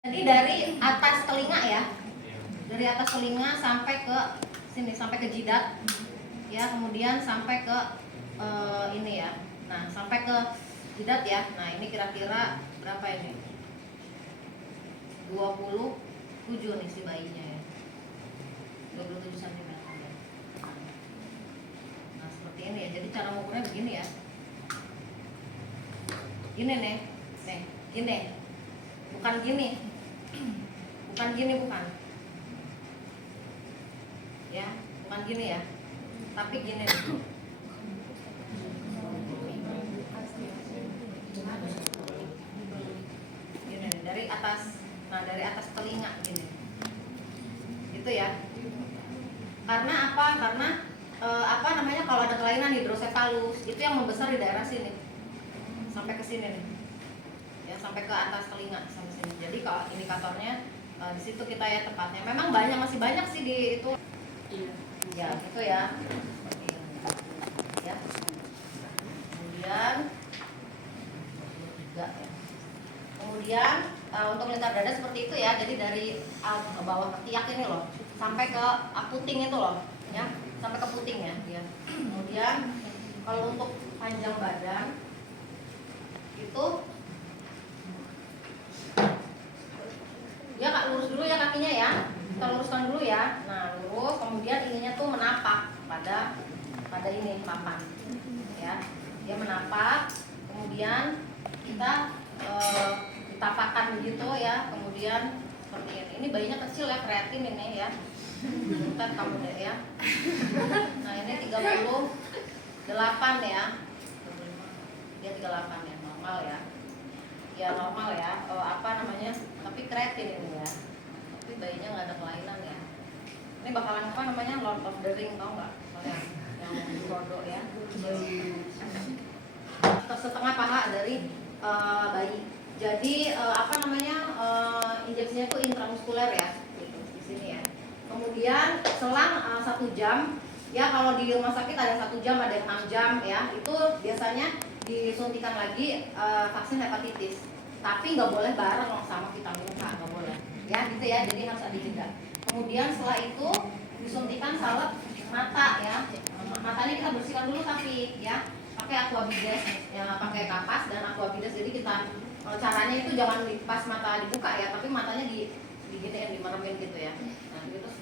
Jadi dari atas telinga ya, dari atas telinga sampai ke sini, sampai ke jidat, ya, kemudian sampai ke ini ya. Nah, sampai ke jidat ya. Nah, ini kira-kira berapa ini? 27 nih si bayinya ya. 27 cm ya. Nah, seperti ini ya. Jadi cara mengukurnya begini ya. Gini nih, gini. Bukan gini. Bukan gini, bukan. Ya, bukan gini ya. Tapi gini nih. Gini nih, dari atas. Nah, dari atas telinga gini. Gitu ya. Karena apa? Karena apa namanya, kalau ada kelainan hidrosefalus itu yang membesar di daerah sini. Sampai ke sini nih. Ya, sampai ke atas telinga sampai sini. Jadi kalau indikatornya di situ kita ya tepatnya. Memang masih banyak sih di itu. Iya. Ya, gitu ya. Seperti ini. Ya. Kemudian juga ya. Kemudian untuk lingkar dada seperti itu ya. Jadi dari bawah ketiak ini loh sampai ke puting itu loh, ya. Sampai ke puting ya, dia. Kemudian kalau untuk panjang badan itu dia Kak lurus dulu ya kakinya ya. Kita luruskan dulu ya. Nah, lurus, kemudian ininya tuh menapak pada ini papan. Ya. Dia menapak, kemudian kita ditapakkan begitu ya. Kemudian seperti ini. Ini bayinya kecil ya, kreatin ini ya. Bentar kamu deh ya. Nah, ini 38 ya. Dia 38 ya, normal ya. Ya normal ya, apa namanya, tapi kreatin ini ya, tapi bayinya nggak ada kelainan ya. Ini bakalan apa namanya, Lord of the Ring, tau nggak? Yang Frodo ya, setengah paha dari bayi. Jadi apa namanya, injeksinya itu intramuskuler ya, gitu, di sini ya. Kemudian selang 1 jam, ya kalau di rumah sakit ada 1 jam, ada yang 6 jam ya, itu biasanya disuntikan lagi vaksin hepatitis. Tapi nggak boleh bareng sama vitamin K, nggak boleh ya, gitu ya. Jadi harus ada jeda. Kemudian setelah itu disuntikan salep mata ya. Matanya kita bersihkan dulu tapi ya, pakai aquabides ya, pakai kapas dan aquabides. Jadi kita caranya itu jangan pas mata dibuka ya, tapi matanya diginiin, dimeremin gitu ya. Nah, terus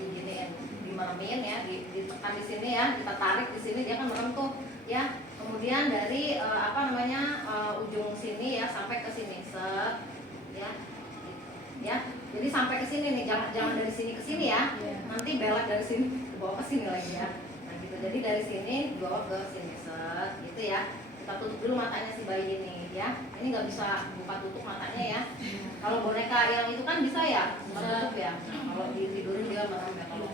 diginiin, dimeremin ya, ditekan di sini ya, kita tarik di sini, dia kan merem tuh ya. Kemudian dari apa namanya, ujung sini ya sampai ke sini, set ya. Ya. Jadi sampai ke sini nih, jangan dari sini ke sini ya. Nanti belok dari sini dibawa ke sini lagi ya. Nah, gitu. Jadi dari sini dibawa ke sini, set gitu ya. Kita tutup dulu matanya si bayi ini ya. Ini nggak bisa buka tutup matanya ya. Kalau boneka yang itu kan bisa ya, tutup ya. Nah, kalau tidurin dia merem ya kalau.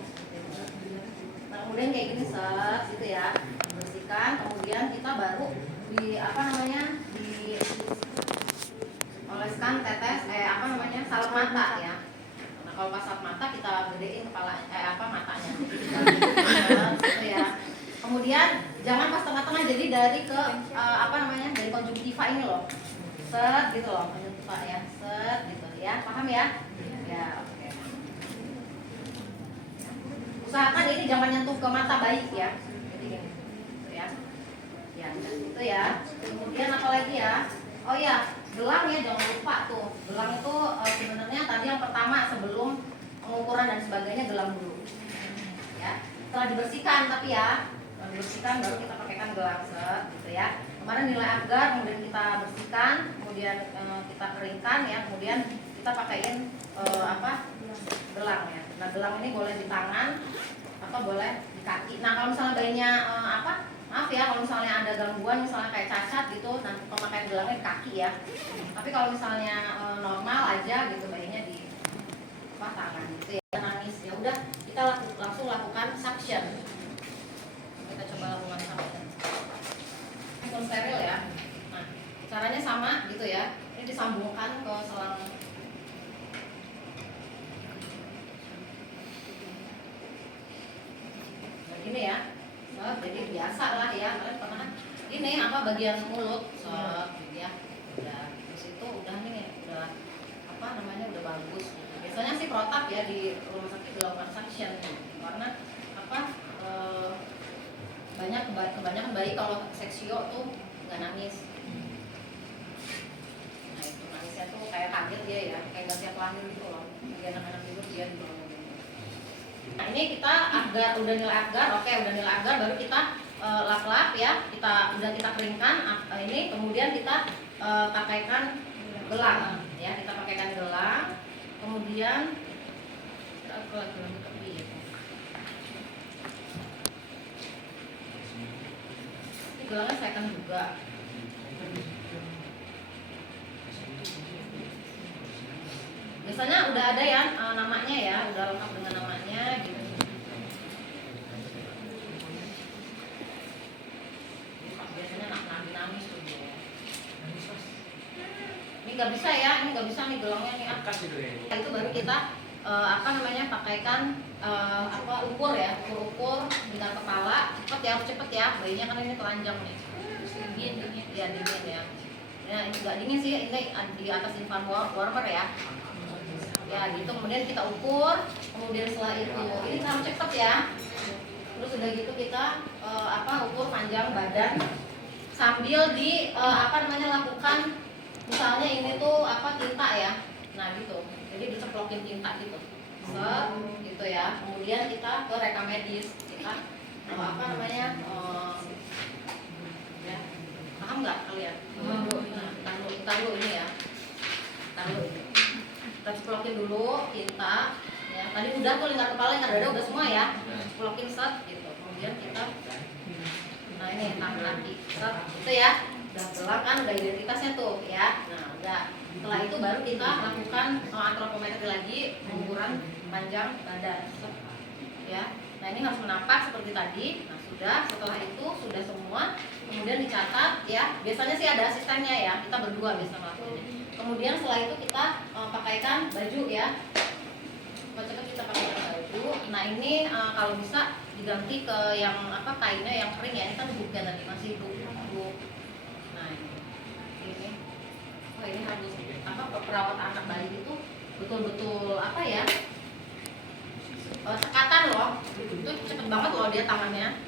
Nah, kemudian kayak gini, set gitu ya. Bersihkan, kemudian kita baru di apa namanya, di oleskan tetes apa namanya, salep mata ya. Nah, kalau pas salep mata kita gedein kepala matanya gitu ya. Kemudian jangan pas tengah-tengah, jadi dari ke apa namanya, dari konjungtiva ini loh, set gitu loh, konjungtiva ya, set gitu ya, paham ya? Ya, oke. Usahakan ini jangan nyentuh ke mata bayi ya. Jadi gini, gitu ya. Ya, itu ya. Kemudian apa lagi ya? Oh ya, gelang ya, jangan lupa tuh. Gelang itu sebenarnya tadi yang pertama sebelum pengukuran dan sebagainya, gelang dulu. Ya, setelah dibersihkan tapi ya, setelah dibersihkan baru kita pakaikan gelang, set gitu ya. Kemarin nilai agar, kemudian kita bersihkan, kemudian kita keringkan ya, kemudian kita pakaiin apa? Gelang ya. Nah, gelang ini boleh di tangan atau boleh di kaki. Nah, kalau misalnya bayinya apa? Maaf ya, kalau misalnya ada gangguan, misalnya kayak cacat gitu, nanti pemakaian gelangnya di kaki ya. Tapi kalau misalnya normal aja gitu, bayinya di tangan gitu ya. Nangis ya udah, kita langsung lakukan suction. Kita coba lakukan suction. Handphone steril ya. Nah, caranya sama gitu ya. Ini disambungkan ke selang. Nah, gini ya. Jadi biasa lah ya, kalian pernah ini apa, bagian mulut, so gitu ya. Udah, terus itu udah nih, udah apa namanya, istilahnya udah bagus. Biasanya sih protap ya di rumah sakit dilakukan suction karena apa? Kebanyakan bayi kalau seksio tuh nggak nangis. Nah itu nangisnya tuh kayak kaget dia ya, kayak nggak siap lahir gitu loh. Bagi anak-anak tidur dia dibangunin. Nah ini kita udah nilai agar, oke udah nilai agar, baru kita lap-lap ya, kita keringkan. Ini kemudian kita pakaikan gelang, ya kita pakaikan gelang, kemudian gelangnya saya akan juga. Biasanya udah ada ya namanya ya, udah lengkap dengan namanya gitu. Biasanya nangis tuh dia. Ini nggak bisa ya, ini nggak bisa nih gelangnya nih. Itu baru kita pakaikan ukur ya, ukur dengan kepala, cepet ya, bayinya kan ini telanjang nih, dingin ya. Ya ini nggak dingin sih, ini di atas infant warmer ya. Ya gitu, kemudian kita ukur, kemudian setelah itu ini harus cepet ya. Terus udah gitu kita ukur panjang badan sambil lakukan misalnya ini tuh tinta ya. Nah gitu. Jadi diceplokin tinta gitu. Gitu ya. Kemudian kita ke rekam medis. Kita ya. Paham nggak kalian? Taruh ini ya. Kita ceplokin dulu tinta. Ya, tadi udah tuh lingkar kepala, lingkar dada udah semua ya. Ceplokin set gitu. Kemudian kita ini tangan kaki set gitu ya. Udah gelang kan, udah identitasnya tuh ya. Nah udah. Setelah itu baru kita lakukan antropometri lagi, pengukuran panjang badan ya. Nah ini harus menapak seperti tadi. Nah sudah, setelah itu sudah semua, kemudian dicatat ya. Biasanya sih ada asistennya ya, kita berdua bisa melakukannya. Kemudian setelah itu kita pakaikan baju ya. Kita pakaikan baju. Nah ini kalau bisa diganti ke yang kainnya yang kering ya. Ini kan bukan tadi masih bubuk. Nah ini harus perawat anak bayi itu betul-betul sekatan loh, itu cepet banget loh dia tangannya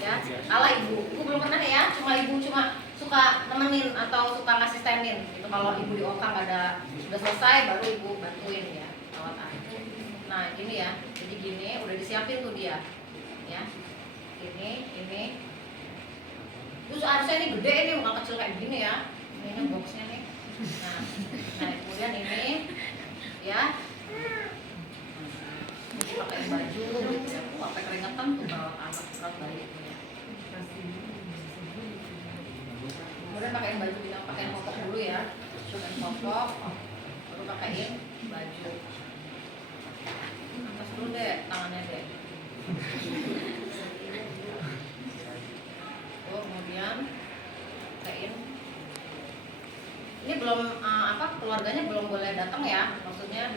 ya. Kalau ibu belum pernah ya, ibu cuma suka nemenin atau suka ngasistenin gitu. Kalau ibu di OKA udah selesai baru ibu bantuin ya perawat anak. Nah gini ya, jadi gini udah disiapin tuh dia ya, ini terus harusnya ini gede, ini bukan kecil kayak gini ya, ini boxnya nih. Nah kemudian ini ya pakai baju gitu ya, pakai keringetan tuh perawat anak bayi. Kemudian pakaiin baju, pakaiin popok dulu ya, pakaiin popok, baru pakaiin baju. Atas dulu deh tangannya deh. Kemudian pakaiin. Ini belum keluarganya belum boleh datang ya, maksudnya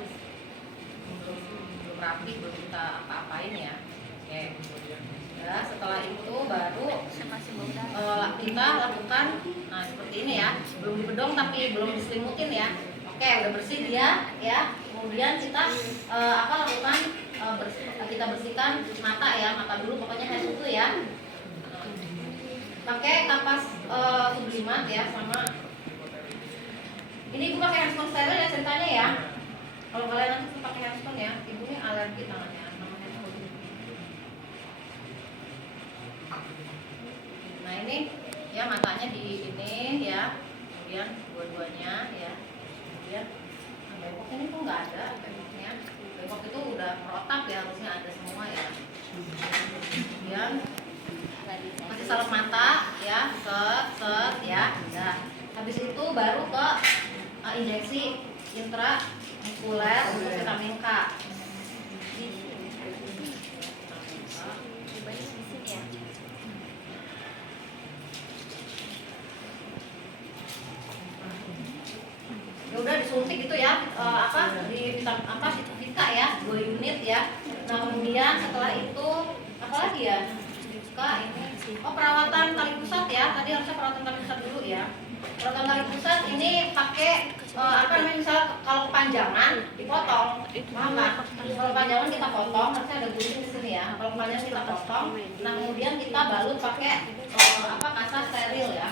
belum rapi, belum kita apa-apain ya. Oke. Ya, setelah itu baru kita lakukan seperti ini ya, belum dibedong tapi belum diselimutin ya. Oke, udah bersih dia ya. Kemudian kita lakukan kita bersihkan mata ya, mata dulu pokoknya kayak itu ya. Pakai kapas sublimat ya, sama ini ibu pakai handphone steril ya ceritanya ya. Kalau kalian nanti pakai handphone ya, ibu ini alergi tangannya sama handphone. Nah ini ya matanya di ini ya, kemudian dua-duanya ya, kemudian bengkok ini tuh nggak ada bengkoknya. Bengkok itu udah protap ya, harusnya ada semua ya. Kemudian masih salep mata ya, set ya, udah. Habis itu baru ke injeksi intramuskuler untuk vitamin K. Ya udah disuntik gitu ya, Vika ya, 2 unit ya. Nah kemudian setelah itu apa lagi ya? Vika ini, perawatan tali pusat ya. Tadi harusnya perawatan tali pusat dulu ya. Perawatan tali pusat ini pakai apa namanya, misal kalau kepanjangan dipotong, paham nggak? Kalau kepanjangan kita potong, harusnya ada gunting di sini ya. Kalau kepanjangan kita potong, nah kemudian kita balut pakai apa, kasa steril ya.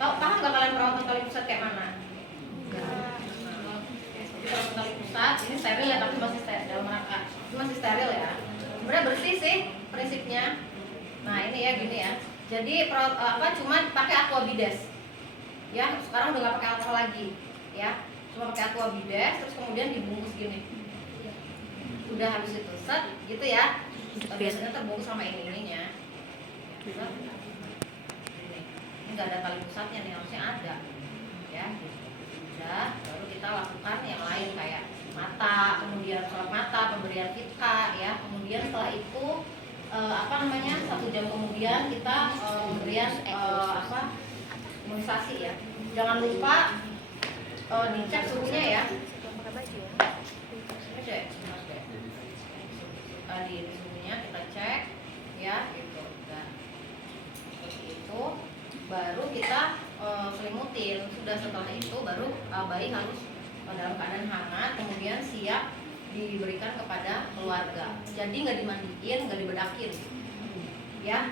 Tahu, paham nggak kalian perawatan tali pusat kayak mana? Perawatan tali pusat ini steril ya, tapi masih steril dalam rangka, masih steril ya. Sebenarnya bersih sih prinsipnya. Nah ini ya, gini ya. Jadi apa, cuma pakai aqua bides. Ya, sekarang udah nggak pakai alkohol lagi. Ya, cuma pakai aqua bides, terus kemudian dibungkus gini. Udah habis itu set, gitu ya. Biasanya terbungkus sama ininya. Ini nggak ada tali pusatnya nih, harusnya ada ya. Udah, baru kita lakukan yang lain kayak mata, kemudian sholat mata, pemberian fitka ya. Kemudian setelah itu apa namanya, 1 jam kemudian kita pemberian apa, imunisasi ya. Jangan lupa dicek suhunya ya. Cek tadi suhunya kita cek ya, gitu. Nah, seperti itu. Baru kita selimutin. Sudah, setelah itu baru bayi harus dalam keadaan hangat, kemudian siap diberikan kepada keluarga. Jadi nggak dimandiin, nggak dibedakin, ya,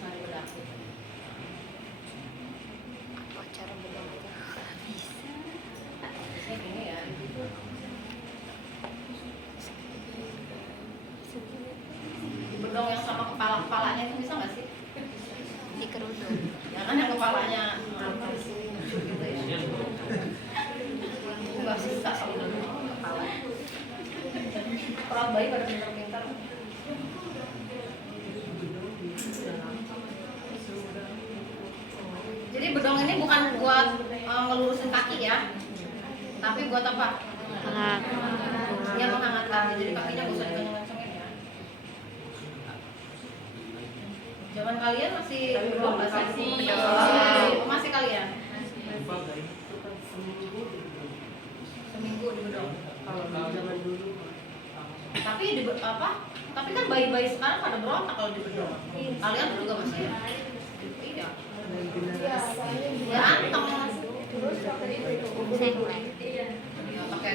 nggak dibedakin. Apa cara bedaknya? Bisa. Biasanya gini ya. Bedong yang sama kepalanya itu bisa nggak sih? Dikerudung. Jangan yang kepalanya gitu ya. Nggak bisa sama kepala. Perawat bayi pada pintar-pintar. Jadi bedong ini bukan buat ngelurusin kaki ya, tapi buat apa? Ya, menghangatkan. Jadi kakinya nggak usah dikenceng-kencengin ya. Zaman kalian masih bedong nggak sih? Masih kalian? Seminggu di bedong. Tapi di apa? Tapi kan bayi-bayi sekarang pada berontak kalau di bedong. Kalian juga masih ya? Iya. Ya anteng. Ya pakai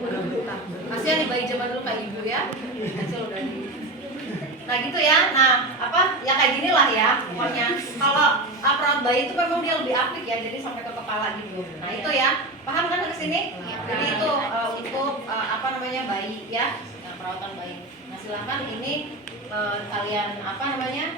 gurita. Kasihan nih bayi zaman dulu kayak ibu ya. Kecil udah di. Nah gitu ya. Nah apa? Ya kayak gini lah ya. Pokoknya kalau perawat bayi itu memang dia lebih apik ya. Jadi sampai ke kepala gitu. Nah itu ya. Paham kan ke sini? Jadi itu untuk apa namanya, bayi ya, perawatan bayi. Nah silakan ini kalian apa namanya,